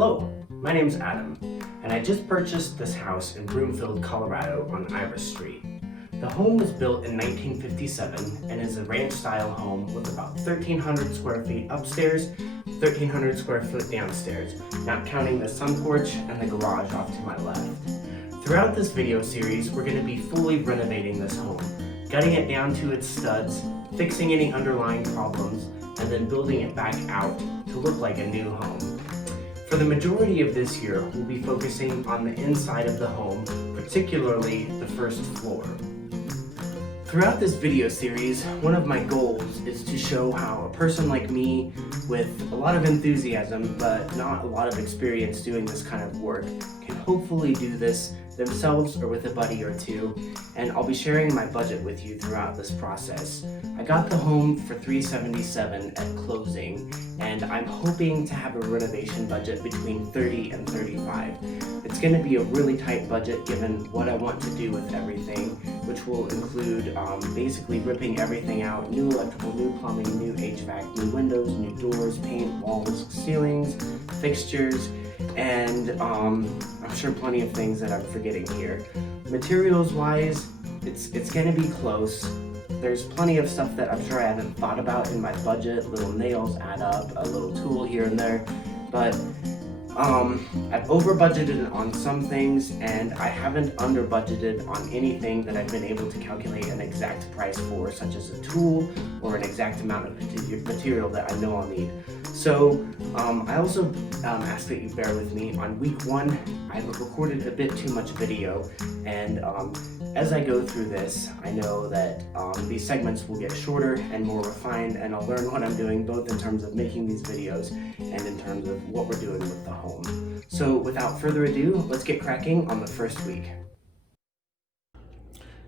Hello, my name's Adam, and I just purchased this house in Broomfield, Colorado on Iris Street. The home was built in 1957 and is a ranch-style home with about 1,300 square feet upstairs, 1,300 square foot downstairs, not counting the sun porch and the garage off to my left. Throughout this video series, we're going to be fully renovating this home, gutting it down to its studs, fixing any underlying problems, and then building it back out to look like a new home. For the majority of this year, we'll be focusing on the inside of the home, particularly the first floor. Throughout this video series, one of my goals is to show how a person like me with a lot of enthusiasm but not a lot of experience doing this kind of work can hopefully do this themselves or with a buddy or two, and I'll be sharing my budget with you throughout this process. I got the home for $377 at closing, and I'm hoping to have a renovation budget between $30 and $35. It's going to be a really tight budget given what I want to do with everything, which will include basically ripping everything out, new electrical, new plumbing, new HVAC, new windows, new doors, paint, walls, ceilings, fixtures, and I'm sure plenty of things that I'm forgetting here. Materials wise, it's going to be close. There's plenty of stuff that I'm sure I haven't thought about in my budget. Little nails add up, a little tool here and there, but I've over budgeted on some things and I haven't under budgeted on anything that I've been able to calculate an exact price for, such as a tool or an exact amount of material that I know I'll need. So I also ask that you bear with me. On week one, I recorded a bit too much video, and as I go through this, I know that these segments will get shorter and more refined, and I'll learn what I'm doing both in terms of making these videos and in terms of what we're doing with the home. So without further ado, let's get cracking on the first week.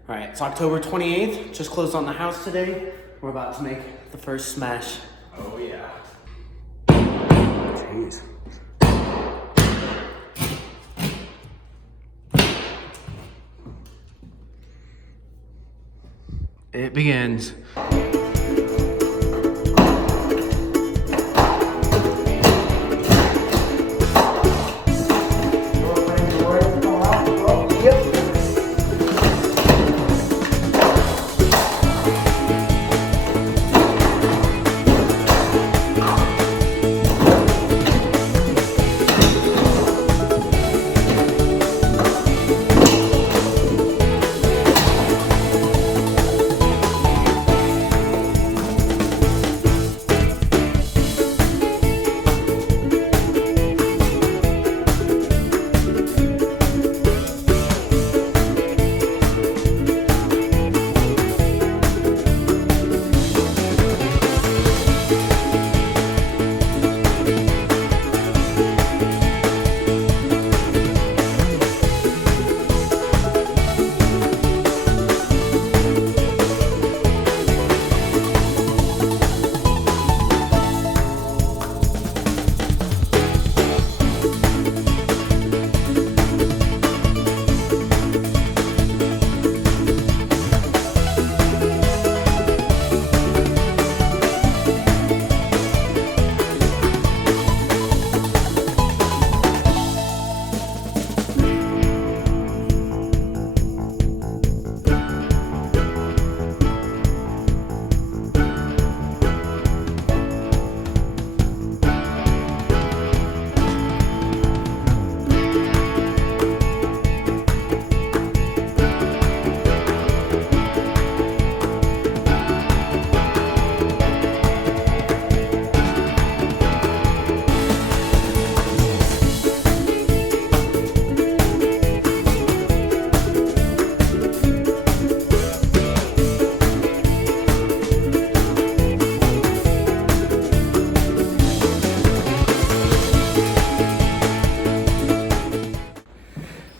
All right, it's October 28th, just closed on the house today. We're about to make the first smash. Oh yeah. Jeez. It begins.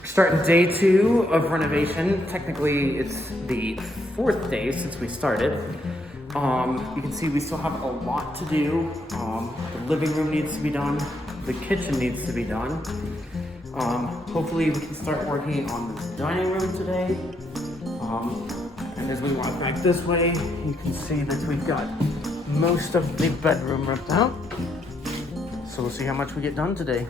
Starting day 2 of renovation. Technically, it's the 4th day since we started. You can see we still have a lot to do. The living room needs to be done. The kitchen needs to be done. Hopefully we can start working on the dining room today. And as we walk back this way, you can see that we've got most of the bedroom ripped out. So we'll see how much we get done today.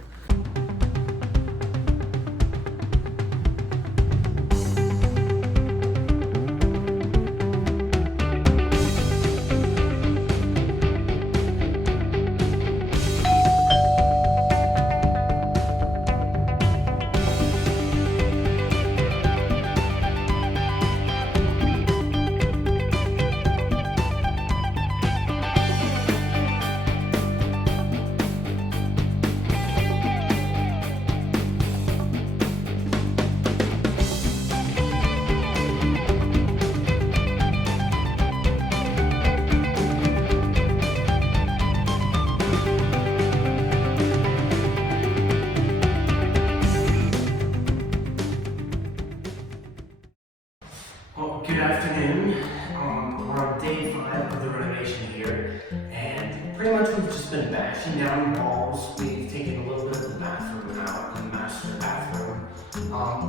section down walls. We've taken a little bit of the bathroom out, the master bathroom.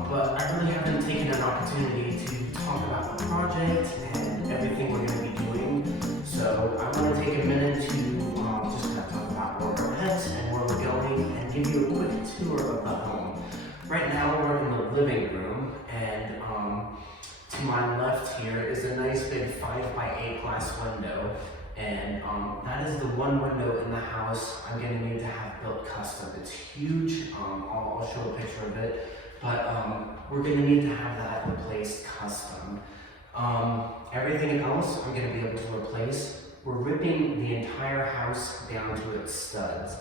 But I really haven't taken an opportunity to talk about the project and everything we're going to be doing. So I want to take a minute to just kind of talk about where we're at and where we're going and give you a quick tour of the home. Right now we're in the living room, and to my left here is a nice big 5x8 glass window. And that is the one window in the house I'm going to need to have built custom. It's huge. I'll show a picture of it. But we're going to need to have that replaced custom. Everything else I'm going to be able to replace. We're ripping the entire house down to its studs.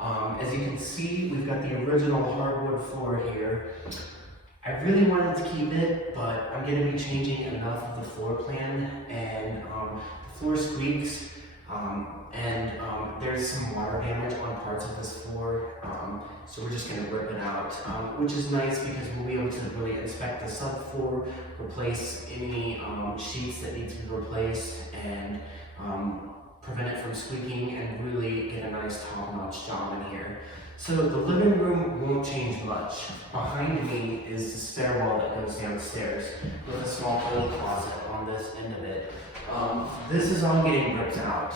As you can see, we've got the original hardwood floor here. I really wanted to keep it, but I'm going to be changing enough of the floor plan, and the floor squeaks, and there's some water damage on parts of this floor, so we're just going to rip it out, which is nice because we'll be able to really inspect the subfloor, replace any sheets that need to be replaced, and prevent it from squeaking and really get a nice top-notch job in here. So the living room won't change much. Behind me is the stairwell that goes downstairs with a small little closet on this end of it. This is all getting ripped out.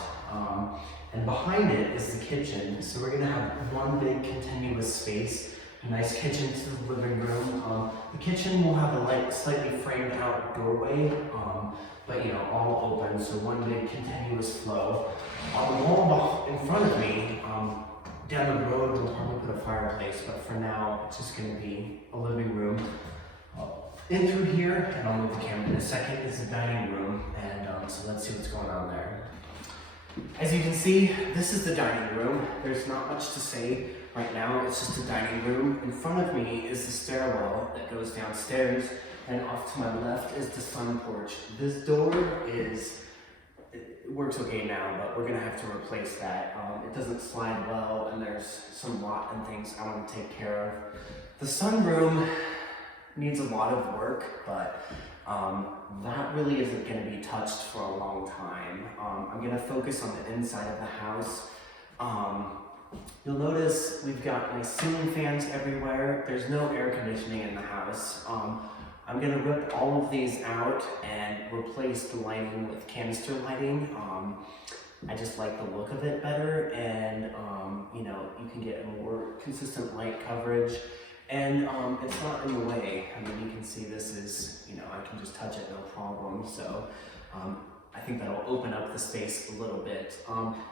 And behind it is the kitchen. So we're gonna have one big continuous space, a nice kitchen to the living room. The kitchen will have a slightly framed out doorway, but all open, so one big continuous flow. On the wall in front of me, down the road we'll probably put a fireplace, but for now it's just going to be a living room. In through here, and I'll move the camera in a second, is the dining room, and so let's see what's going on there. As you can see, this is the dining room. There's not much to say right now, it's just a dining room. In front of me is the stairwell that goes downstairs, and off to my left is the sun porch. This door it works okay now, but we're gonna have to replace that. It doesn't slide well, and there's some rot and things I want to take care of. The sunroom needs a lot of work, but that really isn't going to be touched for a long time. I'm going to focus on the inside of the house. You'll notice we've got nice ceiling fans everywhere. There's no air conditioning in the house. I'm going to rip all of these out and replace the lighting with canister lighting. I just like the look of it better, and you can get a more consistent light coverage, and it's not in the way. I mean, you can see this is, I can just touch it no problem, so I think that'll open up the space a little bit.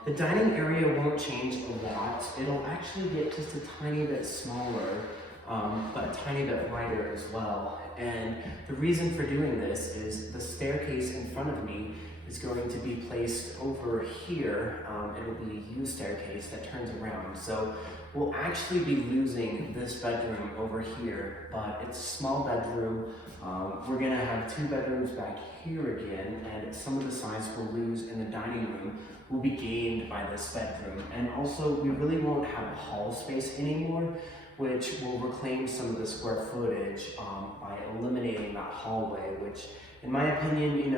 The dining area won't change a lot. It'll actually get just a tiny bit smaller, but a tiny bit wider as well. And the reason for doing this is the staircase in front of me is going to be placed over here. It'll be a U staircase that turns around. So we'll actually be losing this bedroom over here, but it's a small bedroom. We're gonna have 2 bedrooms back here again, and some of the size we'll lose in the dining room will be gained by this bedroom. And also, we really won't have a hall space anymore, which will reclaim some of the square footage by eliminating that hallway, which in my opinion,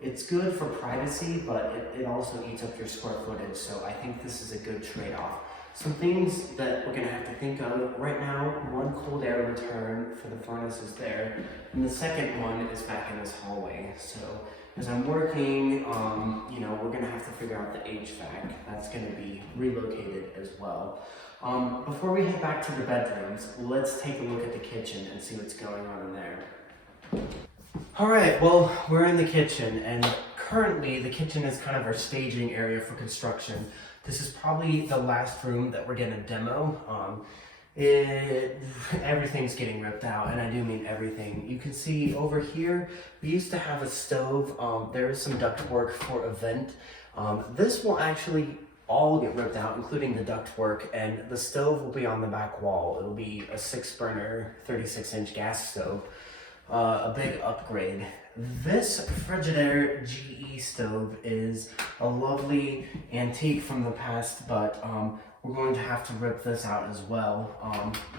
it's good for privacy, but it also eats up your square footage, so I think this is a good trade-off. Some things that we're gonna have to think of right now: one cold air return for the furnace is there, and the second one is back in this hallway. So as I'm working, we're gonna have to figure out the HVAC. That's gonna be relocated as well. Before we head back to the bedrooms, let's take a look at the kitchen and see what's going on in there. All right, well, we're in the kitchen, and currently the kitchen is kind of our staging area for construction. This is probably the last room that we're gonna demo. Everything's getting ripped out, and I do mean everything. You can see over here, we used to have a stove. There is some ductwork for a vent. This will actually all get ripped out, including the ductwork, and the stove will be on the back wall. It'll be a 6-burner, 36-inch gas stove. A big upgrade. This Frigidaire GE stove is a lovely antique from the past, but we're going to have to rip this out as well.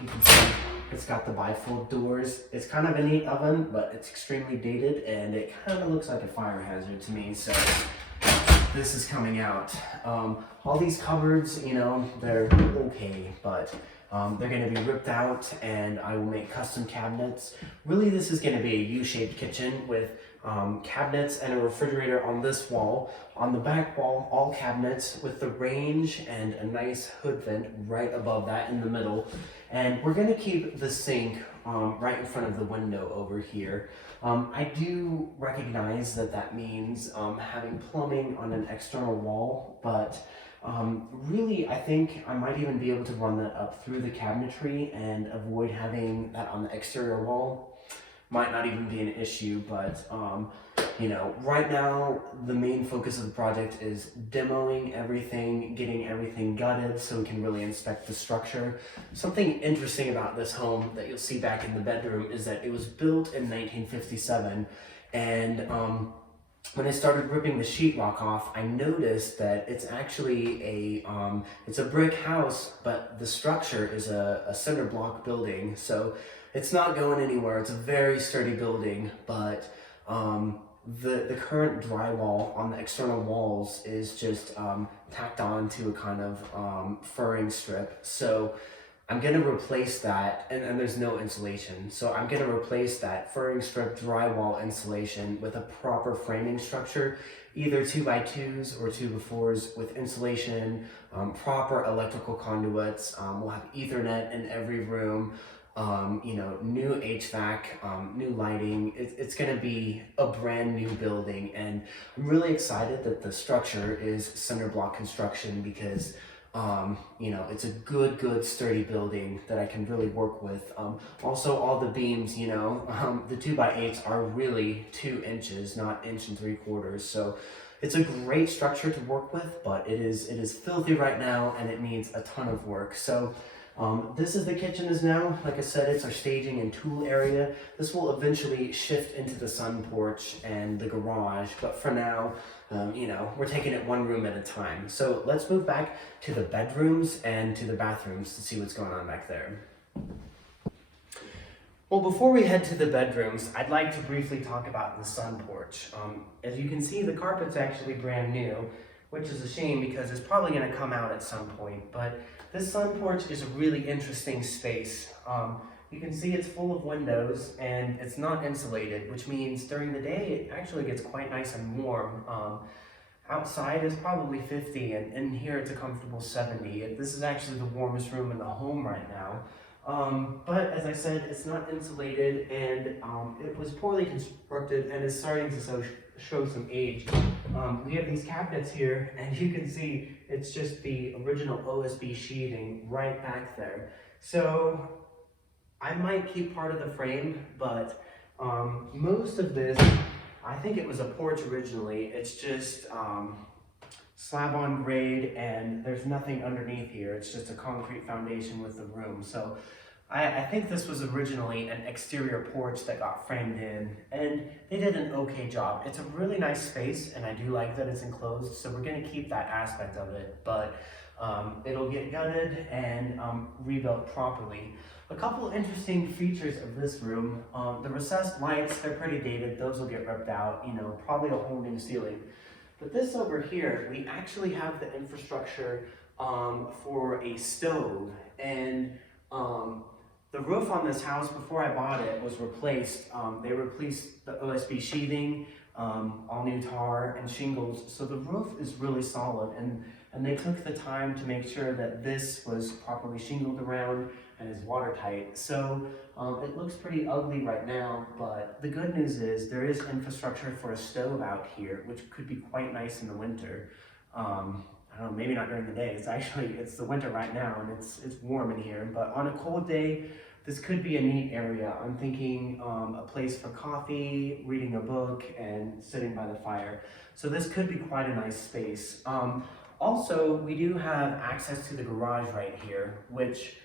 You can see it's got the bifold doors. It's kind of a neat oven, but it's extremely dated, and it kind of looks like a fire hazard to me. So this is coming out. All these cupboards, you know, they're okay, but they're going to be ripped out and I will make custom cabinets. Really, this is going to be a U-shaped kitchen with cabinets and a refrigerator on this wall. On the back wall, all cabinets with the range and a nice hood vent right above that in the middle. And we're going to keep the sink right in front of the window over here. I do recognize that that means having plumbing on an external wall, but really I think I might even be able to run that up through the cabinetry and avoid having that on the exterior wall. Might not even be an issue, but you know, right now the main focus of the project is demoing everything, getting everything gutted so we can really inspect the structure. Something interesting about this home that you'll see back in the bedroom is that it was built in 1957, and when I started ripping the sheetrock off, I noticed that it's actually it's a brick house, but the structure is a cinder block building, so it's not going anywhere. It's a very sturdy building, but the current drywall on the external walls is just tacked on to a kind of furring strip. So I'm going to replace that, and there's no insulation. So I'm going to replace that furring strip drywall insulation with a proper framing structure, either 2x2s or 2x4s with insulation, proper electrical conduits. We'll have Ethernet in every room. You know, new HVAC, new lighting. It's going to be a brand new building, and I'm really excited that the structure is cinder block construction because you know, it's a good sturdy building that I can really work with. Also, all the beams, you know, the 2x8s are really 2 inches, not 1 3/4. So it's a great structure to work with, but it is filthy right now and it needs a ton of work. So this is the kitchen is now. Like I said, it's our staging and tool area. This will eventually shift into the sun porch and the garage, but for now, you know, we're taking it one room at a time. So let's move back to the bedrooms and to the bathrooms to see what's going on back there. Well, before we head to the bedrooms, I'd like to briefly talk about the sun porch. As you can see, the carpet's actually brand new, which is a shame because it's probably going to come out at some point, but this sun porch is a really interesting space. You can see it's full of windows and it's not insulated, which means during the day it actually gets quite nice and warm. Outside is probably 50 and in here it's a comfortable 70. This is actually the warmest room in the home right now. But as I said, it's not insulated and it was poorly constructed and is starting to show some age. We have these cabinets here and you can see it's just the original OSB sheeting right back there. So I might keep part of the frame, but most of this, I think it was a porch originally. It's just slab on grade and there's nothing underneath here. It's just a concrete foundation with the room. So I think this was originally an exterior porch that got framed in and they did an okay job. It's a really nice space and I do like that it's enclosed, so we're going to keep that aspect of it, but it'll get gutted and rebuilt properly. A couple interesting features of this room, the recessed lights, they're pretty dated. Those will get ripped out, you know, probably a whole new ceiling. But this over here, we actually have the infrastructure for a stove, and the roof on this house before I bought it was replaced. They replaced the OSB sheathing, all new tar and shingles, so the roof is really solid, and they took the time to make sure that this was properly shingled around and is watertight. So it looks pretty ugly right now, but the good news is there is infrastructure for a stove out here, which could be quite nice in the winter. I don't know, maybe not during the day. It's the winter right now and it's warm in here, but on a cold day, this could be a neat area. I'm thinking a place for coffee, reading a book, and sitting by the fire. So this could be quite a nice space. Also, we do have access to the garage right here, which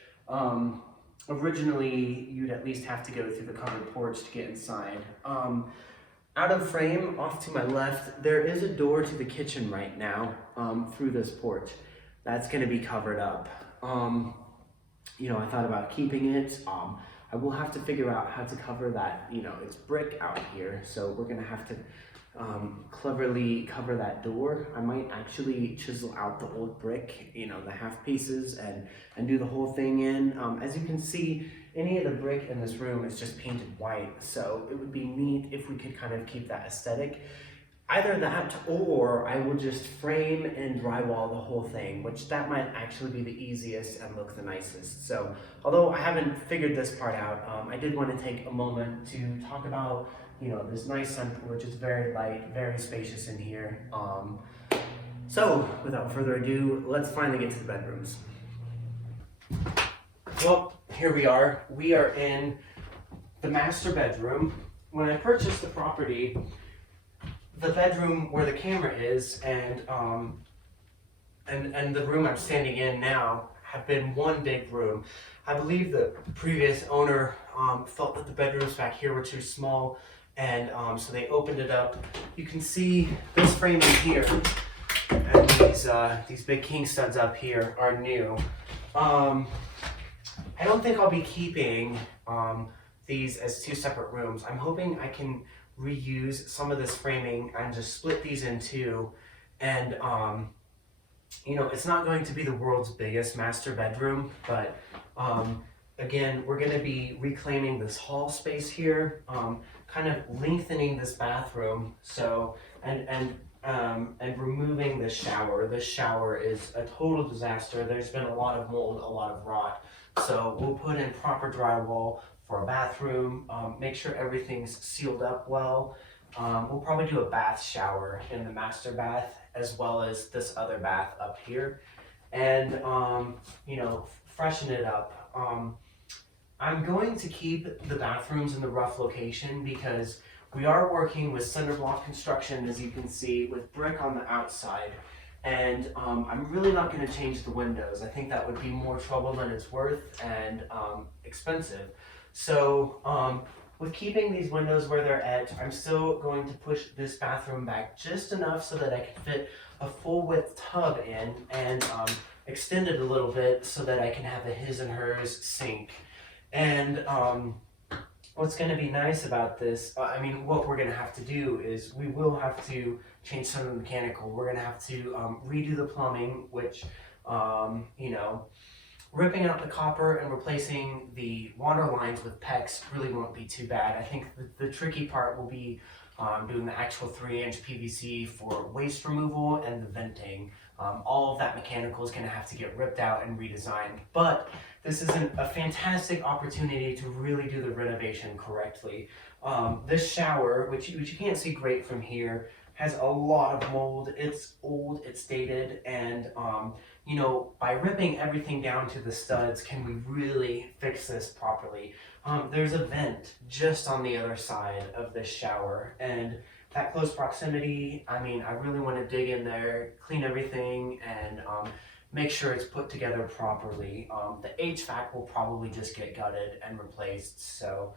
originally you'd at least have to go through the covered porch to get inside. Out of frame, off to my left, there is a door to the kitchen right now through this porch. That's going to be covered up. You know, I thought about keeping it. I will have to figure out how to cover that. You know, it's brick out here, so we're going to have to cleverly cover that door. I might actually chisel out the old brick, the half pieces, and do the whole thing in. As you can see, any of the brick in this room is just painted white, so it would be neat if we could kind of keep that aesthetic. Either that, or I will just frame and drywall the whole thing, which that might actually be the easiest and look the nicest. So, although I haven't figured this part out, I did want to take a moment to talk about, this nice sun porch. It's very light, very spacious in here. So, without further ado, let's finally get to the bedrooms. Well, here we are. We are in the master bedroom. When I purchased the property, the bedroom where the camera is and the room I'm standing in now have been one big room. I believe the previous owner felt that the bedrooms back here were too small, and so they opened it up. You can see this framing here and these big king studs up here are new. I don't think I'll be keeping these as two separate rooms. I'm hoping I can reuse some of this framing and just split these in two, and it's not going to be the world's biggest master bedroom, but again, we're going to be reclaiming this hall space here, kind of lengthening this bathroom, so and removing the shower. This shower is a total disaster. There's been a lot of mold, a lot of rot, so we'll put in proper drywall for a bathroom, make sure everything's sealed up well. We'll probably do a bath shower in the master bath as well as this other bath up here, and freshen it up. I'm going to keep the bathrooms in the rough location because we are working with cinder block construction, as you can see, with brick on the outside. And I'm really not going to change the windows. I think that would be more trouble than it's worth and expensive. So with keeping these windows where they're at, I'm still going to push this bathroom back just enough so that I can fit a full width tub in, and extend it a little bit so that I can have a his and hers sink. And what's going to be nice about this, what we're going to have to do is we will have to change some of the mechanical. We're going to have to redo the plumbing, which, ripping out the copper and replacing the water lines with PEX really won't be too bad. I think the tricky part will be doing the actual 3-inch PVC for waste removal and the venting. All of that mechanical is going to have to get ripped out and redesigned. But this is a fantastic opportunity to really do the renovation correctly. This shower, which you can't see great from here, has a lot of mold. It's old, it's dated, and by ripping everything down to the studs, can we really fix this properly? There's a vent just on the other side of this shower, and that close proximity, I really want to dig in there, clean everything, and make sure it's put together properly. The HVAC will probably just get gutted and replaced, so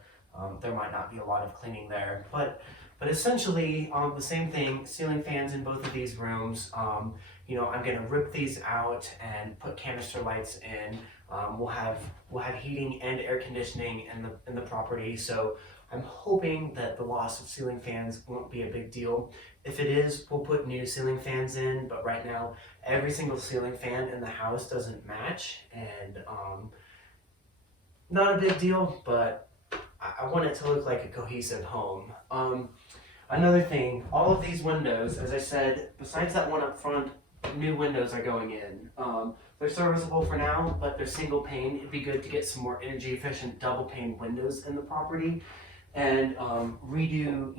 there might not be a lot of cleaning there. But essentially, the same thing, ceiling fans in both of these rooms. I'm going to rip these out and put canister lights in. We'll have heating and air conditioning in the property, so I'm hoping that the loss of ceiling fans won't be a big deal. If it is, we'll put new ceiling fans in, but right now, every single ceiling fan in the house doesn't match, and not a big deal, but I want it to look like a cohesive home. Another thing, all of these windows, as I said, besides that one up front, new windows are going in. They're serviceable for now, but they're single pane. It'd be good to get some more energy efficient double pane windows in the property, and redo,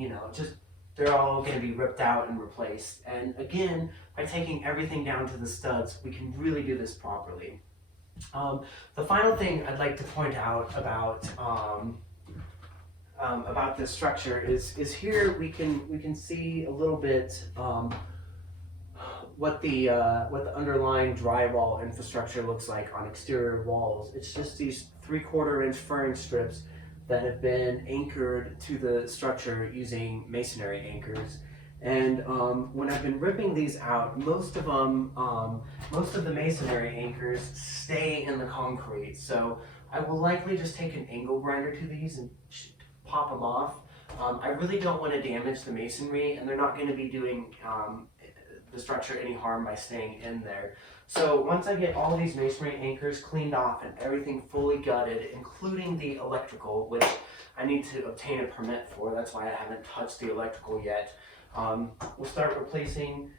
they're all going to be ripped out and replaced. And again, by taking everything down to the studs, we can really do this properly. The final thing I'd like to point out about this structure is here we can see a little bit what the underlying drywall infrastructure looks like on exterior walls. It's just these 3/4 inch furring strips that have been anchored to the structure using masonry anchors. And when I've been ripping these out, most of the masonry anchors stay in the concrete. So I will likely just take an angle grinder to these and pop them off. I really don't want to damage the masonry, and they're not going to be doing the structure any harm by staying in there. So once I get all these masonry anchors cleaned off and everything fully gutted, including the electrical, which I need to obtain a permit for, that's why I haven't touched the electrical yet, we'll start replacing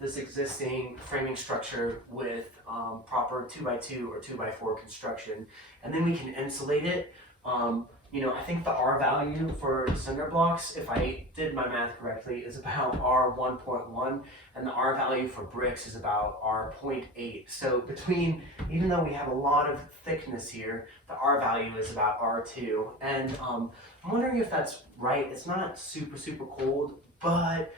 this existing framing structure with proper 2x2 or 2x4 construction, and then we can insulate it. I think the R value for cinder blocks, if I did my math correctly, is about R 1.1, and the R value for bricks is about R 0.8. So between, even though we have a lot of thickness here, the R value is about R2. And I'm wondering if that's right. It's not super, super cold, but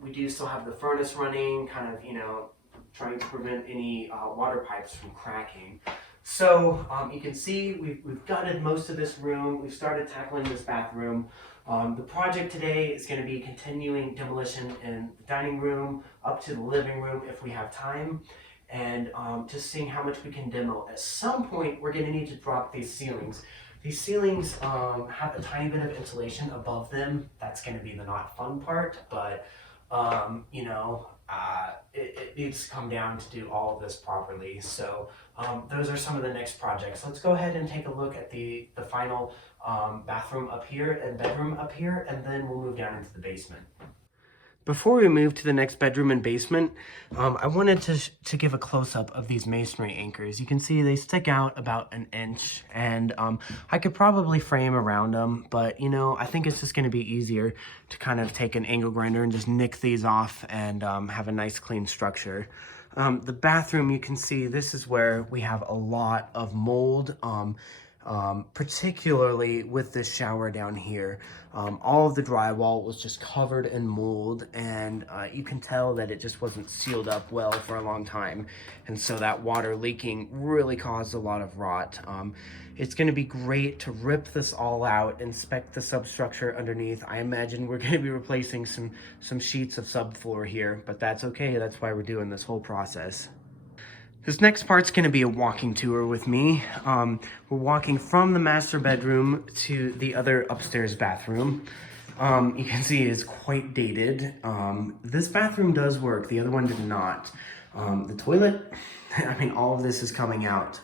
we do still have the furnace running, kind of, trying to prevent any water pipes from cracking. So you can see we've gutted most of this room. We've started tackling this bathroom. The project today is going to be continuing demolition in the dining room up to the living room if we have time, and just seeing how much we can demo. At some point, we're going to need to drop these ceilings. These ceilings have a tiny bit of insulation above them. That's going to be the not fun part, but it needs to come down to do all of this properly. So those are some of the next projects. Let's go ahead and take a look at the final bathroom up here and bedroom up here, and then we'll move down into the basement. Before we move to the next bedroom and basement, I wanted to give a close-up of these masonry anchors. You can see they stick out about an inch, and I could probably frame around them, but I think it's just going to be easier to kind of take an angle grinder and just nick these off and have a nice clean structure. The bathroom, you can see this is where we have a lot of mold, particularly with this shower down here. All of the drywall was just covered in mold, and you can tell that it just wasn't sealed up well for a long time, and so that water leaking really caused a lot of rot. It's going to be great to rip this all out, inspect the substructure underneath. I imagine we're going to be replacing some sheets of subfloor here, but that's okay. That's why we're doing this whole process. This next part's going to be a walking tour with me. We're walking from the master bedroom to the other upstairs bathroom. You can see it's quite dated. This bathroom does work. The other one did not. The toilet, all of this is coming out.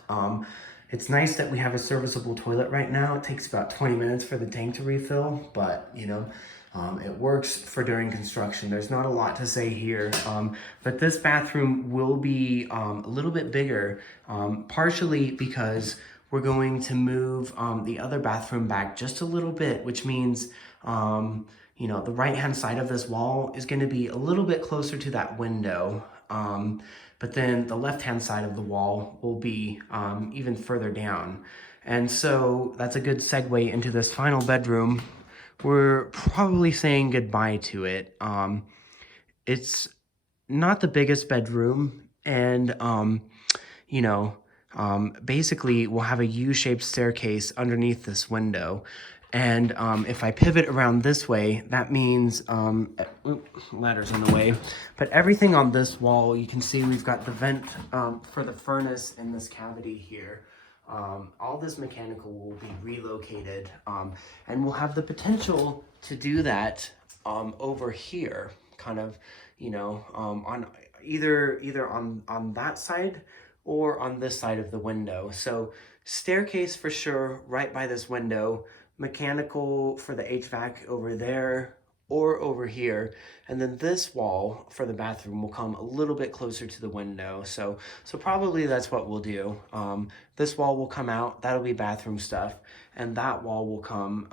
It's nice that we have a serviceable toilet right now. It takes about 20 minutes for the tank to refill, but it works for during construction. There's not a lot to say here, but this bathroom will be a little bit bigger, partially because we're going to move the other bathroom back just a little bit, which means the right-hand side of this wall is going to be a little bit closer to that window. But then the left-hand side of the wall will be even further down. And so that's a good segue into this final bedroom. We're probably saying goodbye to it. It's not the biggest bedroom, and basically we'll have a U-shaped staircase underneath this window. And if I pivot around this way, that means, ladder's in the way, but everything on this wall, you can see we've got the vent for the furnace in this cavity here. All this mechanical will be relocated, and we'll have the potential to do that over here, kind of, on either on that side or on this side of the window. So staircase for sure right by this window, mechanical for the HVAC over there or over here, and then this wall for the bathroom will come a little bit closer to the window. So probably that's what we'll do. This wall will come out, that'll be bathroom stuff, and that wall will come,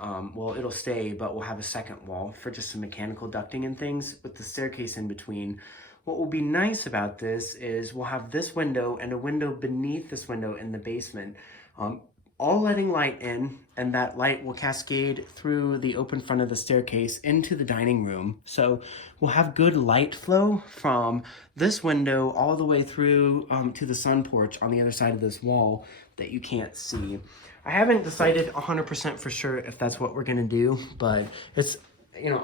it'll stay, but we'll have a second wall for just some mechanical ducting and things with the staircase in between. What will be nice about this is we'll have this window and a window beneath this window in the basement, all letting light in, and that light will cascade through the open front of the staircase into the dining room. So we'll have good light flow from this window all the way through to the sun porch on the other side of this wall that you can't see. I haven't decided 100% for sure if that's what we're gonna do, but it's,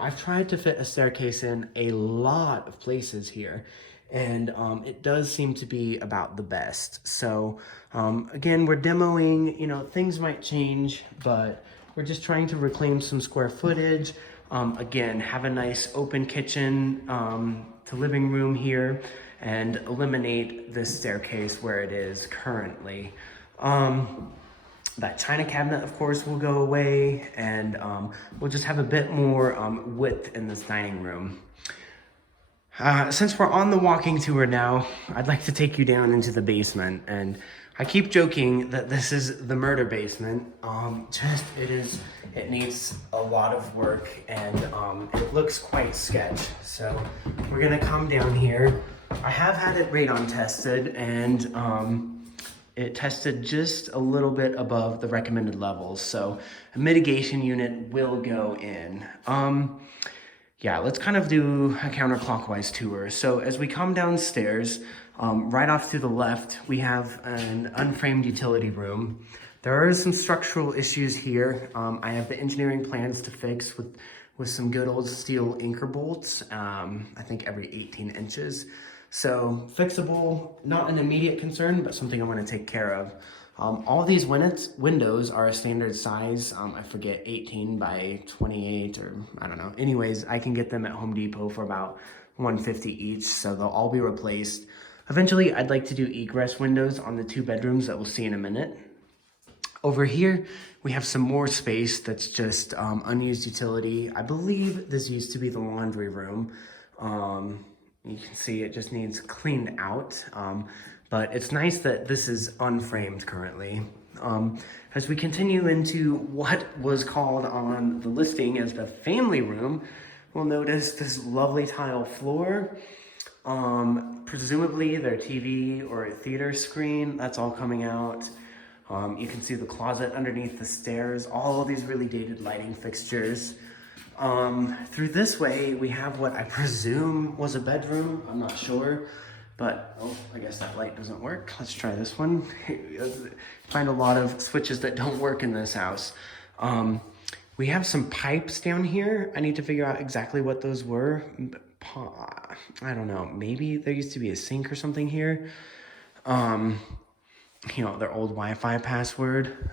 I've tried to fit a staircase in a lot of places here, and it does seem to be about the best. So again, we're demoing, things might change, but We're just trying to reclaim some square footage. Again, have a nice open kitchen to living room here and eliminate this staircase where it is currently. That china cabinet, of course, will go away, and we'll just have a bit more width in this dining room. Since we're on the walking tour now, I'd like to take you down into the basement, and I keep joking that this is the murder basement. It needs a lot of work, and it looks quite sketch. So we're gonna come down here. I have had it radon tested, and it tested just a little bit above the recommended levels. So a mitigation unit will go in. Yeah, let's kind of do a counterclockwise tour. So as we come downstairs, right off to the left, we have an unframed utility room. There are some structural issues here. I have the engineering plans to fix with some good old steel anchor bolts, I think every 18 inches. So fixable, not an immediate concern, but something I want to take care of. All these windows are a standard size. I forget, 18 by 28 or I don't know. Anyways, I can get them at Home Depot for about $150 each, so they'll all be replaced. Eventually, I'd like to do egress windows on the 2 bedrooms that we'll see in a minute. Over here, we have some more space that's just unused utility. I believe this used to be the laundry room. You can see it just needs cleaned out, but it's nice that this is unframed currently. As we continue into what was called on the listing as the family room, we'll notice this lovely tile floor. Presumably their TV or a theater screen, that's all coming out. You can see the closet underneath the stairs, all of these really dated lighting fixtures. Through this way, we have what I presume was a bedroom. I'm not sure, but oh, I guess that light doesn't work. Let's try this one. Find a lot of switches that don't work in this house. We have some pipes down here. I need to figure out exactly what those were. I don't know, maybe there used to be a sink or something here. You know, their old Wi-Fi password.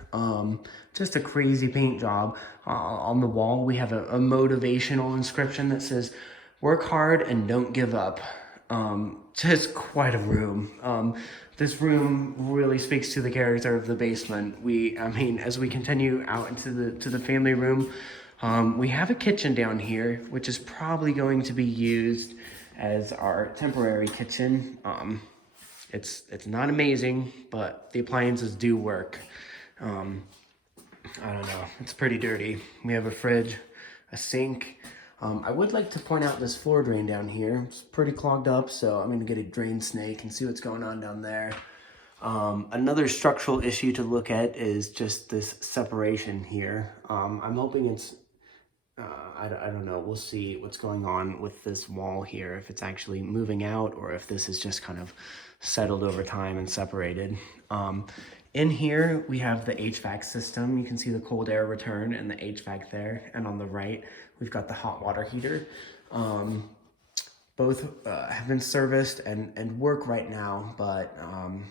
Just a crazy paint job. On the wall, we have a motivational inscription that says, "Work hard and don't give up." Just quite a room. This room really speaks to the character of the basement. As we continue out into the family room, we have a kitchen down here, which is probably going to be used as our temporary kitchen. It's not amazing, but the appliances do work. I don't know, it's pretty dirty. We have a fridge, a sink. I would like to point out this floor drain down here. It's pretty clogged up, so I'm gonna get a drain snake and see what's going on down there. Another structural issue to look at is just this separation here. I'm hoping it's, I don't know, we'll see what's going on with this wall here, if it's actually moving out or if this is just kind of settled over time and separated. In here, we have the HVAC system. You can see the cold air return and the HVAC there. And on the right, we've got the hot water heater. Both have been serviced and work right now, but I'm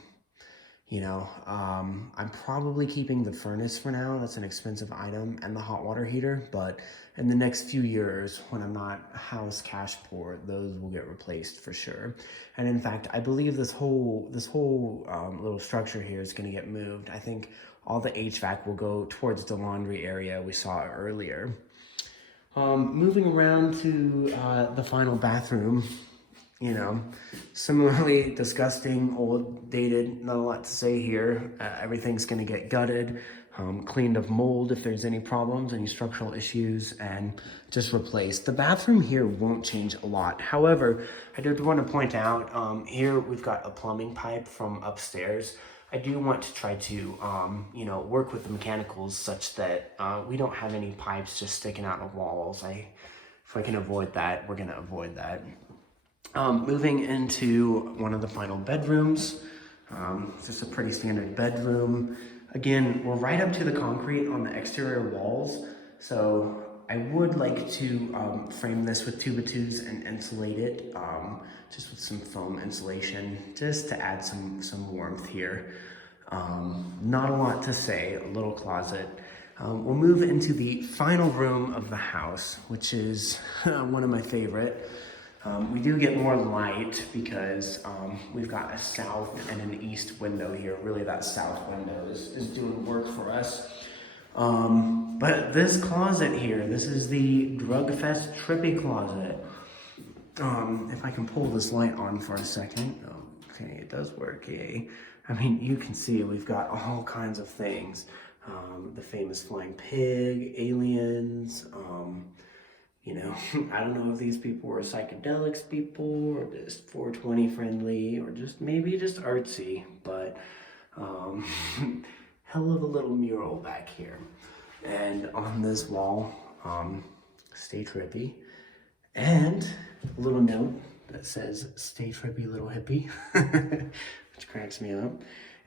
probably keeping the furnace for now. That's an expensive item, and the hot water heater, but in the next few years, when I'm not house cash poor, those will get replaced for sure. And in fact, I believe this whole little structure here is going to get moved. I think all the HVAC will go towards the laundry area we saw earlier. Moving around to the final bathroom. Similarly disgusting, old, dated, not a lot to say here. Everything's gonna get gutted, cleaned of mold if there's any problems, any structural issues, and just replaced. The bathroom here won't change a lot. However, I did want to point out, here we've got a plumbing pipe from upstairs. I do want to try to, work with the mechanicals such that we don't have any pipes just sticking out of walls. If I can avoid that, we're gonna avoid that. Moving into one of the final bedrooms. Just a pretty standard bedroom. Again, we're right up to the concrete on the exterior walls, so I would like to frame this with 2x2s and insulate it, just with some foam insulation, just to add some warmth here. Not a lot to say, a little closet. We'll move into the final room of the house, which is one of my favorite. We do get more light because we've got a south and an east window here. Really, that south window is doing work for us. But this closet here, this is the Drugfest Trippy closet. If I can pull this light on for a second. Okay, it does work, yay. I mean, you can see we've got all kinds of things. The famous flying pig, aliens, you know, I don't know if these people were psychedelics people or just 420 friendly or just maybe just artsy, but hell of a little mural back here. And on this wall, stay trippy, and a little note that says stay trippy little hippie, which cracks me up,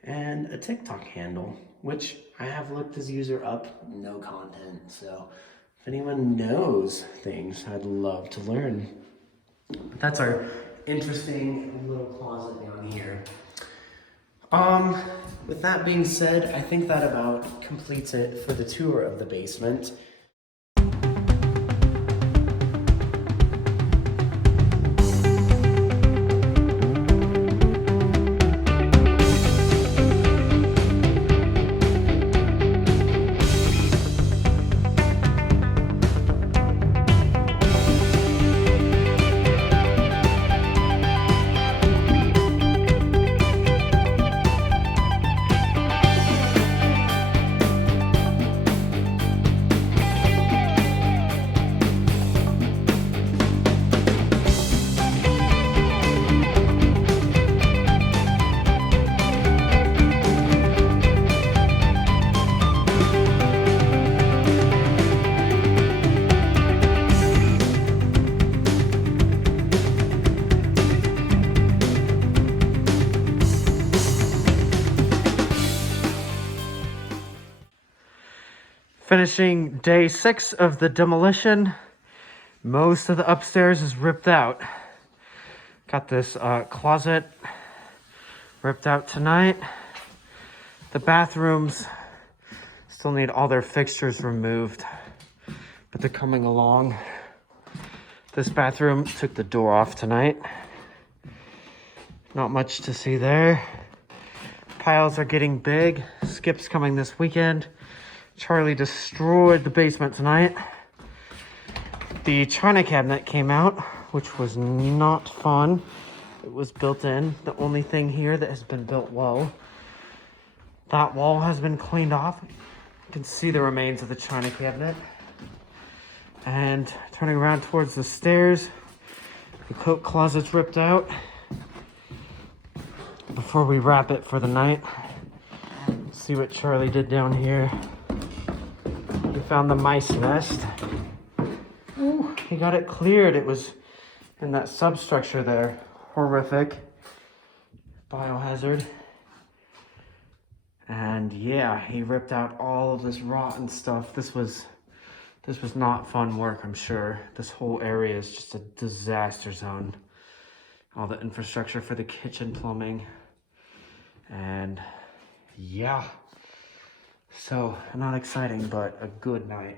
and a TikTok handle, which I have looked this user up, no content, so if anyone knows things, I'd love to learn. But that's our interesting little closet down here. With that being said, I think that about completes it for the tour of the basement. Finishing day 6 of the demolition. Most of the upstairs is ripped out. Got this closet ripped out tonight. The bathrooms still need all their fixtures removed, but they're coming along. This bathroom took the door off tonight. Not much to see there. Piles are getting big. Skip's coming this weekend. Charlie destroyed the basement tonight. The china cabinet came out, which was not fun. It was built in. The only thing here that has been built well. That wall has been cleaned off. You can see the remains of the china cabinet. And turning around towards the stairs, the coat closet's ripped out. Before we wrap it for the night, see what Charlie did down here. He found the mice nest. Ooh, he got it cleared. It was in that substructure there. Horrific. Biohazard. And yeah, he ripped out all of this rotten stuff. This was not fun work, I'm sure. This whole area is just a disaster zone. All the infrastructure for the kitchen plumbing. And yeah. So, not exciting, but a good night.